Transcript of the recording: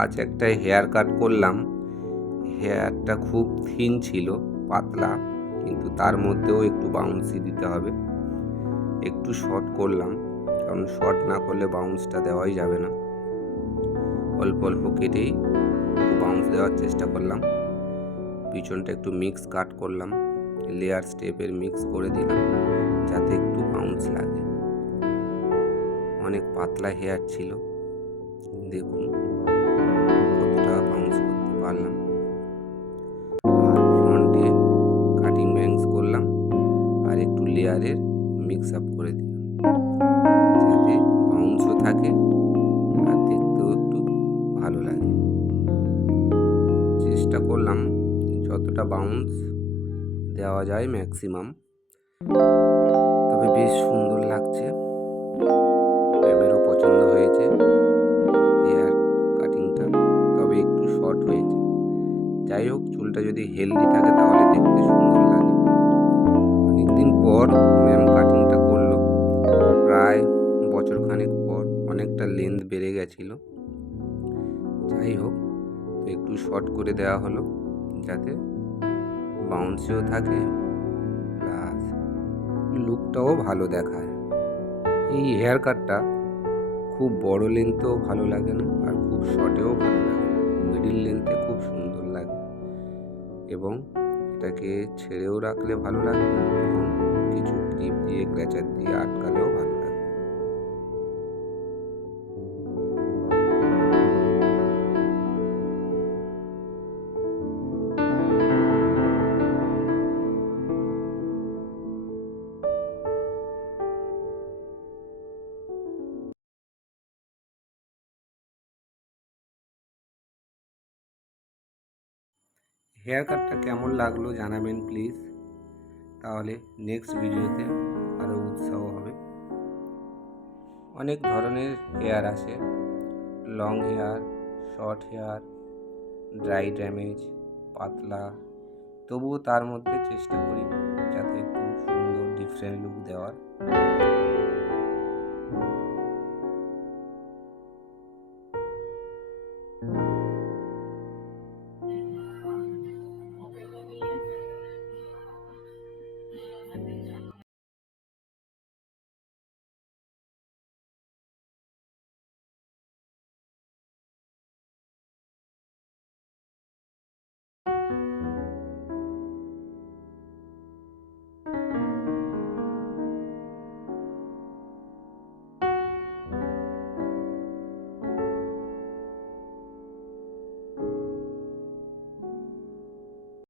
আজ একটা hair cut করলাম। হেয়ারটা খুব থিন ছিল, পাতলা, কিন্তু তার মধ্যেও একটু বাউন্সি দিতে হবে। একটু শর্ট করলাম, কারণ শর্ট না করলে বাউন্সটা দেওয়াই যাবে না। অল্প অল্প কেটেই একটু বাউন্স দেওয়ার চেষ্টা করলাম। পিছনটা একটু মিক্স কাট করলাম, লেয়ার স্টেপের মিক্স করে দিলাম যাতে একটু বাউন্স লাগে। অনেক পাতলা হেয়ার ছিল, দেখুন কতটা বাউন্স করতে পারলাম। আর ফ্রন্টে কাটিং ব্যাংস করলাম আর একটু লেয়ারের মিক্স আপ করে দিলাম যাতে বাউন্সও থাকে আর দেখতেও একটু ভালো লাগে। চেষ্টা করলাম যতটা বাউন্স দেওয়া যায় ম্যাক্সিমাম, তবে বেশ সুন্দর লাগছে। ম্যামেরও পছন্দ হয়েছে হেয়ার কাটিংটা, তবে একটু শর্ট হয়েছে। যাই হোক, চুলটা যদি হেলদি থাকে তাহলে দেখতে সুন্দর লাগে। অনেকদিন পর ম্যাম কাটিংটা করলো, প্রায় বছরখানেক পর। অনেকটা লেন্থ বেড়ে গেছিল। যাই হোক, তো একটু শর্ট করে দেওয়া হলো যাতে বাউন্সিও থাকে প্লাস লুকটাও ভালো দেখায়। এই হেয়ার কাটটা খুব বড় লেন্থেও ভালো লাগে না আর খুব শর্টেও ভালো লাগে না, মিডিল লেন্থে খুব সুন্দর লাগে এবং এটাকে ছেড়েও রাখলে ভালো লাগবে এবং কিছু ক্লিপ দিয়ে ক্ল্যাচার দিয়ে আটকালেও ভালো লাগবে। হেয়ার কাটটা কেমন লাগলো জানাবেন প্লিজ, তাহলে নেক্সট ভিডিওতে আরও উৎসাহ হবে। অনেক ধরনের হেয়ার আসে, long hair, short hair, dry damage, পাতলা। তবুও তার মধ্যে চেষ্টা করি যাতে একটু সুন্দর ডিফারেন্ট লুক দেওয়ার।